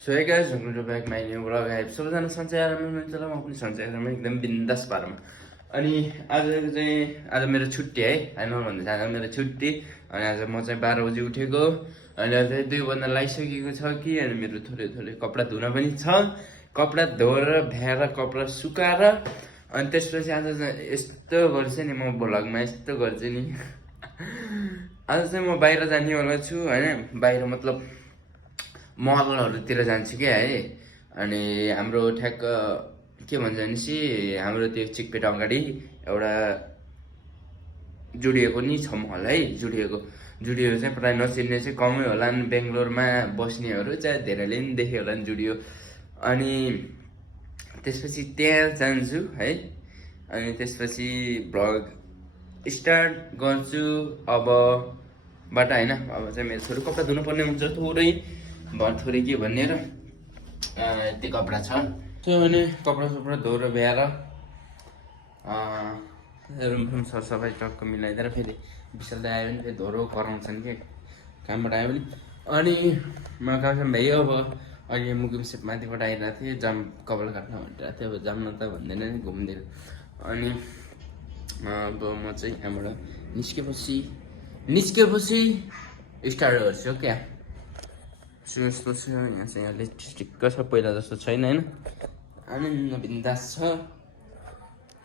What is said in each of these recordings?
So hey guys welcome to back my new blog. आए सबैजना सन्चै आराम हुनुहुन्छ होला, म पनि सन्चै आराम एकदम बिन्दास पारमा। अनि आज मेरो छुट्टी है, होइन भन्दा आज मेरो छुट्टी। अनि आज म चाहिँ 12 बजी उठेको, अनि अहिले 2 बज्न लागिसकेको छ कि। अनि मेरो थोरै थोरै कपडा धुन पनि छ, कपडा धोएर भ्याएर कपडा सुकाएर अनि त्यसपछि आज चाहिँ यस्तो गर्छु नि, म भ्लगमा यस्तो गर्छु नि। आज चाहिँ म बाहिर जानेवाला छु होइन, बाहिर मतलब मलहरूतिर जान्छु क्या है। अनि हाम्रो ठ्याक्क के भन्छ भनेपछि हाम्रो त्यो चिकपेट अगाडि एउटा जुडिएको नि छ मल है। जुडियो चाहिँ प्रायः नचिन्ने चाहिँ कमै होला नि, बेङ्गलोरमा बस्नेहरू चाहिँ धेरैले पनि देख्यो होला नि जुडियो। अनि त्यसपछि त्यहाँ जान्छु है। अनि त्यसपछि भ्लग स्टार्ट गर्छु अबबाट होइन। अब चाहिँ मेरो थोरै कपडा धुनुपर्ने हुन्छ, थोरै के भन्ने र यति कपडा छ। त्यो भने कपडा सपडा धोएर भ्याएर रुम सरसफाइ टक्क मिलाइदिएर फेरि विशाल आयो भने फेरि धोरो कराउँछन् कि कामबाट आयो भने। अनि म काम भ्यायो। अब अहिले मुकुम सेप माथिबाट आइरहेको थिएँ, जाम कपाल काट्न भनिरहेको थिएँ। अब जाम्न त भन्दैन नि, घुम्दैन। अनि अब म चाहिँ यहाँबाट निस्केपछि स्टार्ट गर्छु क्या। यस्तो छ यहाँ चाहिँ, अहिले ठिक्क छ, पहिला जस्तो छैन होइन, आनन्द बिन्दास छ।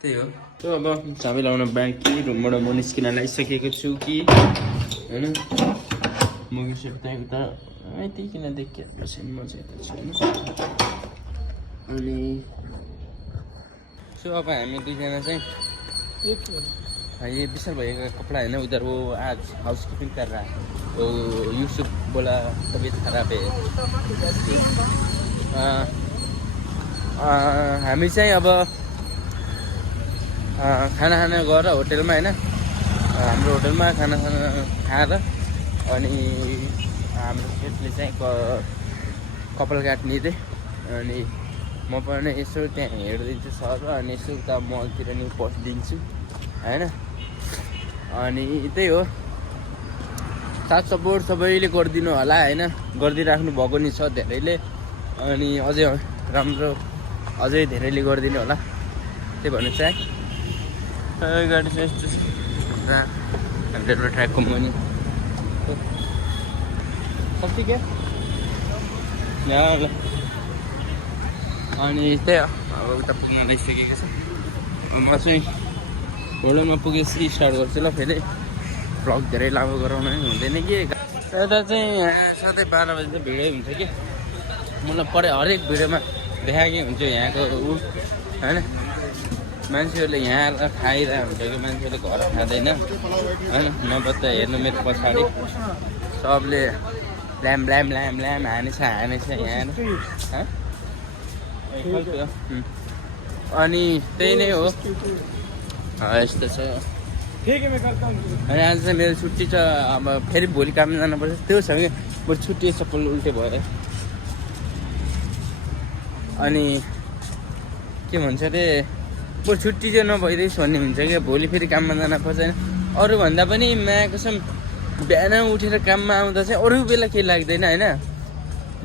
त्यही हो। त्यो अब चाबी लाउन बाँकी, रुमबाट म निस्किन लागिसकेको छु कि होइन। म त यति किन देखिहाल्नु छैन, म चाहिँ यता छैन। अनि सो अब हामी दुईजना चाहिँ ये विशाल भैया का कपड़ा है ना उधर, वो आज हाउस कीपिंग कर रहा है। तो यूसुफ बोला तबीयत खराब है। हामी चाहिँ अब खाना गएर होटेलमा होइन, हाम्रो होटेलमा खाना खाएर अनि हाम्रो सेफले चाहिँ कपाल काट्ने थिएँ। अनि म पनि यसो त्यहाँ हेरिदिन्छु सर, अनि यसो उता मलतिर नि पसिदिन्छु होइन। अनि त्यही हो, साथ सपोर्ट सबैले गरिदिनु होला होइन, गरिदिइराख्नु भएको नि छ धेरैले। अनि अझै राम्रो अझै धेरैले गरिदिनु होला, त्यही भन्नु चाहिँ। गाडी चाहिँ यस्तो ट्र्याकको मुनि सब ठिक है। अनि त्यही हो, अब उता पुग्न लागिसकेको छ। म चाहिँ होटलमा पुगेपछि स्टार्ट गर्छु ल। फेरि भ्लग धेरै लामो गराउनु हुँदैन कि, यता चाहिँ यहाँ सधैँ 12 बजी त भिडै हुन्छ कि। मलाई हरेक भिडियोमा देखाएकै हुन्छु यहाँको होइन। मान्छेहरूले यहाँ खाइरहेको हुन्छ कि, मान्छेहरूले घर खाँदैन होइन। नभए त हेर्नु मेरो पछाडि सबले ल्याम हानेछ यहाँ। अनि त्यही नै हो, यस्तो छ। अनि आज चाहिँ मेरो छुट्टी छ, अब फेरि भोलि काम जानुपर्छ। त्यो छ कि बरु छुट्टी सबै उल्टे भयो। अनि के भन्छ अरे, बरु छुट्टी चाहिँ नभइदियोस् भन्ने हुन्छ क्या, भोलि फेरि काममा जानुपर्छ होइन। अरूभन्दा पनि माया कसम बिहान उठेर काममा आउँदा चाहिँ अरू बेला केही लाग्दैन होइन।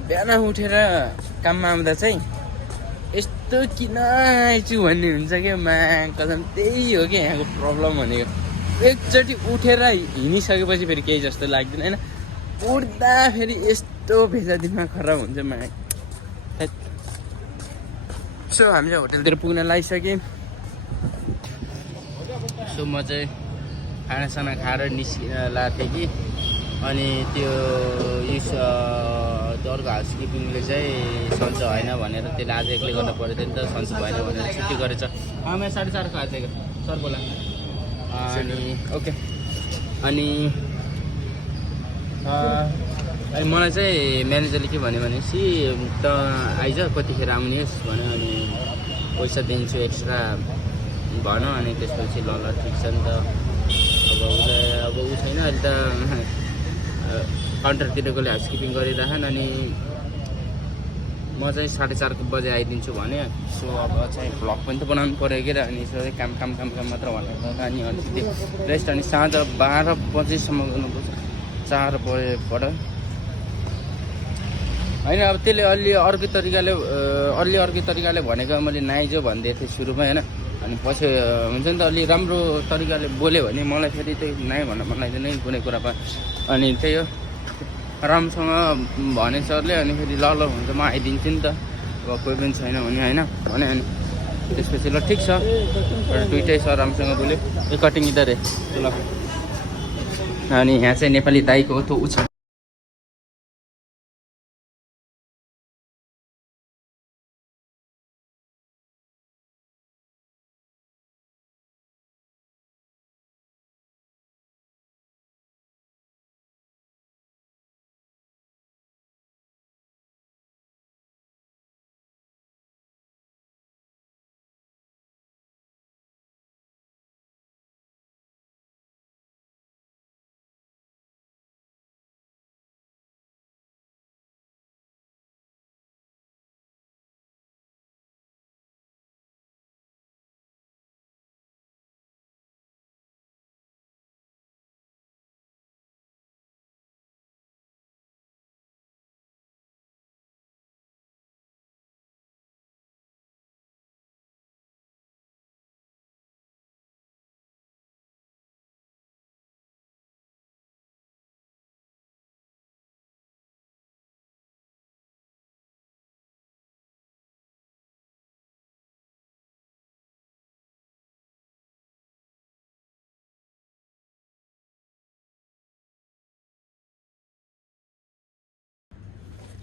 बिहान उठेर काममा आउँदा चाहिँ यस्तो किन आइछु भन्ने हुन्छ क्या माया कसम। त्यही हो कि यहाँको प्रब्लम भनेको, एकचोटि उठेर हिँडिसकेपछि फेरि केही जस्तो लाग्दैन होइन। उठ्दा फेरि यस्तो भेजा दिमाग खराब हुन्छ माया। सो हामी चाहिँ होटेलतिर पुग्न लागिसक्यौँ। सो म चाहिँ खानासाना खाएर निस्किरहेको थिएँ कि। अनि त्यो अर्को हाउसकिपिङले चाहिँ सन्चो होइन भनेर, त्यसले आज एक्लै गर्नु पऱ्यो थियो नि त, सन्चो भएन भनेर छुट्टी गरेछ। मैं 4:30 को आएको सर बोला। अनि ओके। अनि मलाई चाहिँ म्यानेजरले के भन्यो भनेपछि त आइज कतिखेर आउनेस् भन्यो। अनि पैसा दिन्छु एक्स्ट्रा भनौँ। अनि त्यसपछि ल ठिक छ नि त। अब ऊ छैन अहिले त, काउन्टरतिरकोले हाउसकिपिङ गरिराखन्। अनि म चाहिँ 4:30 बजे आइदिन्छु भने। सो अब चाहिँ भ्लग पनि त बनाउनु पऱ्यो कि। अनि सबै काम मात्र भनेर अनि त्यो रेस्ट। अनि साँझ 12 बजेसम्म गर्नुपर्छ, 4 बजेबाट होइन अब त्यसले अलि अर्कै तरिकाले भनेको मैले नाइजो भनिदिएको थिएँ सुरुमा होइन। अनि पछि हुन्छ नि त अलि राम्रो तरिकाले बोल्यो भने मलाई फेरि त्यही नाइ भन्न मन लाग्दैन कुनै कुरामा। अनि त्यही हो राम्रोसँग भने सरले अनि फेरि ल ल हुन्छ म आइदिन्छु नि त अब कोही पनि छैन भने होइन भने। अनि त्यसपछि ल ठिक छ दुइटै सर राम्रोसँग बोल्यो यो कटिङ इधर ल। अनि यहाँ चाहिँ नेपाली दाइको हो त्यो उछ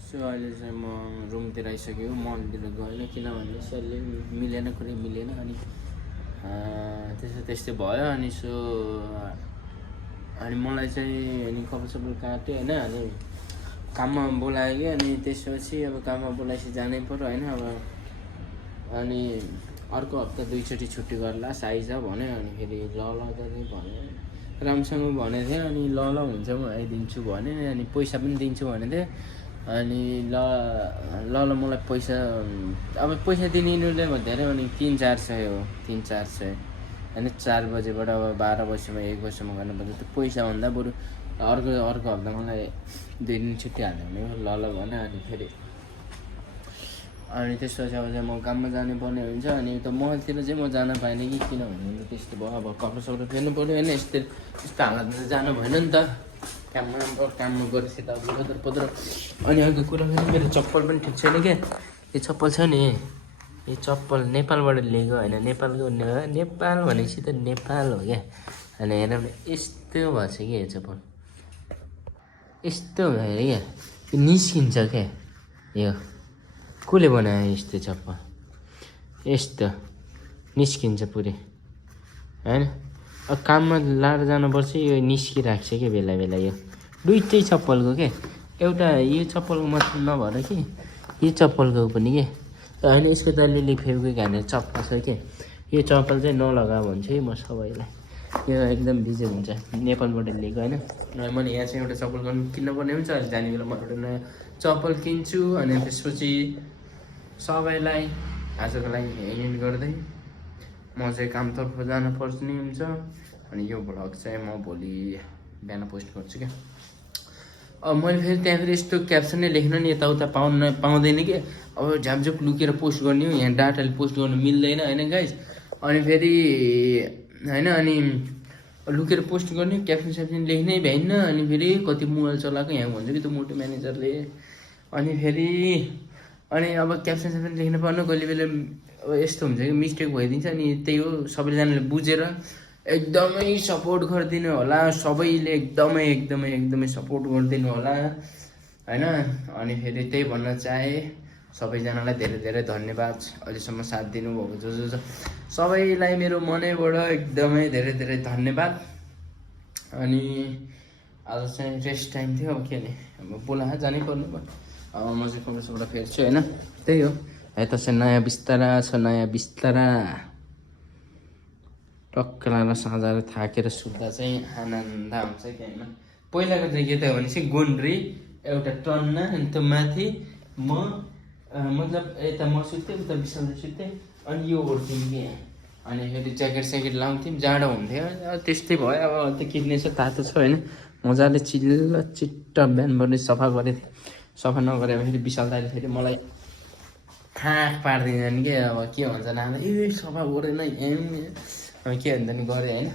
सो अहिले चाहिँ म रुमतिर आइसक्यो मलतिर गएन किनभने सरले मिलेन कुरै मिलेन। अनि त्यस्तै भयो। अनि सो अनि मलाई चाहिँ अनि कपाल सपाल काट्यो होइन। अनि काममा बोलायो कि अनि त्यसपछि अब काममा बोलाएपछि जानै पर्यो होइन। अब अनि अर्को हप्ता 2 चोटि छुट्टी गर्ला आइज भन्यो। अनि फेरि ल ल भन्यो राम्रोसँग भनेको थिएँ। अनि ल ल हुन्छ म आइदिन्छु भने अनि पैसा पनि दिन्छु भनेको थिएँ। अनि ल मलाई पैसा अब पैसा दिने यिनीहरूले धेरै भने 3-4 सय हो 3-4 सय होइन। 4 बजेबाट अब 12 बजीसम्म 1 बजीसम्म गर्नुपर्छ त्यो पैसा भन्दा बरु अर्को हप्ता मलाई 2 दिन छुट्टी हाल्यो भने ल भने। अनि फेरि अनि त्यसपछि अब चाहिँ म काममा जानुपर्ने हुन्छ। अनि त महलतिर चाहिँ म जान पाइनँ कि किनभने त्यस्तो भयो अब कपडा सपडा फेर्नु पऱ्यो होइन। यस्तो हालतमा चाहिँ जानु भएन नि त काममा गरेपछि त अब पत्र। अनि अर्को कुरा पनि मेरो चप्पल पनि ठिक छैन क्या। यो चप्पल छ नि यो चप्पल नेपालबाट लिएको होइन। नेपाल भनेपछि त नेपाल हो क्या। अनि हेर यस्तो भएछ क्या यो चप्पल यस्तो भयो क्या यो निस्किन्छ क्या। यो कसले बनायो यस्तो चप्पल यस्तो निस्किन्छ पुरै होइन। अब काममा लाएर जानुपर्छ यो निस्किरहेको छ क्या बेला बेला। यो दुइटै चप्पलको क्या एउटा यो चप्पलको मतलब नभएर कि यो चप्पलको पनि के होइन। यसको त अलिअलि फेब्रिक हानेर चप्पल छ क्या। यो चप्पल चाहिँ नलगा भन्छु है म सबैलाई। यो एकदम बिजोग हुन्छ नेपालबाट लिएको होइन। मैले यहाँ चाहिँ एउटा चप्पल किन्नुपर्ने हुन्छ। अहिले जाने बेला म एउटा नयाँ चप्पल किन्छु। अनि त्यसपछि सबैलाई आजको लागि एन्ड गर्दै म चाहिँ कामतर्फ जानुपर्ने हुन्छ। अनि यो भ्लग चाहिँ म भोलि बिहान पोस्ट गर्छु क्या। अब मैले फेरि त्यहाँ फेरि यस्तो क्याप्सनै लेख्न नि यताउता पाउँदैन कि अब झ्यापझुप लुकेर पोस्ट गर्ने हो। यहाँ डाटाले पोस्ट गर्नु मिल्दैन होइन गाइस। अनि फेरि होइन अनि लुकेर पोस्ट गर्ने क्याप्सन स्याप्सन लेख्नै भ्याइन्न। अनि फेरि कति मोबाइल चलाएको यहाँ भन्छ कि त्यो मोटो म्यानेजरले। अनि फेरि अनि अब क्याप्सन स्याप्सन लेख्न पर्नु कहिले बेला अब यस्तो हुन्छ कि मिस्टेक भइदिन्छ। अनि त्यही हो सबैजनाले बुझेर एकदमै सपोर्ट गरिदिनु होला सबैले एकदमै सपोर्ट गरिदिनु होला होइन। अनि फेरि त्यही भन्न चाहे सबैजनालाई धेरै धेरै धन्यवाद अहिलेसम्म साथ दिनुभएको जो सबैलाई मेरो मनैबाट एकदमै धेरै धेरै धन्यवाद। अनि आज चाहिँ रेस्ट टाइम थियो अब के अब बोला जानै पर्नु भयो। अब म चाहिँ कपडा सपडा फेर्छु होइन। त्यही हो यता चाहिँ नयाँ बिस्तारा टक्क लाएर साँझाएर थाकेर सुत्दा चाहिँ आनन्द आउँछ कि होइन। पहिलाको चाहिँ के थियो भने चाहिँ गुन्द्री एउटा टन्ना अनि त्यो माथि म मतलब यता म सुत्थेँ उता बिसन्दै सुत्थेँ अनि यो ओढ्थ्यौँ कि। अनि फेरि ज्याकेट स्याकेट लाउँथ्यौँ जाडो हुन्थ्यो त्यस्तै भयो। अब त्यो किन्ने छ तातो छ होइन। मजाले चिल्ल चिट्ट बिहानबाट सफा गरेको थिएँ सफा नगरे फेरि विशाल दाइले फेरि मलाई खाँख पारिदिन्छन् कि अब के भन्छ नाना ए सफा गरेन अब के भन्छ नि गरेँ होइन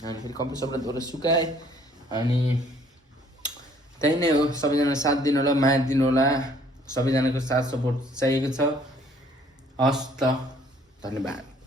अनि फेरि कपडा सपडा धोएर सुकाएँ अनि त्यही नै हो सबैजना साथ दिनु होला माया दिनु होला सबैजनाको साथ सपोर्ट चाहिएको छ हस् त धन्यवाद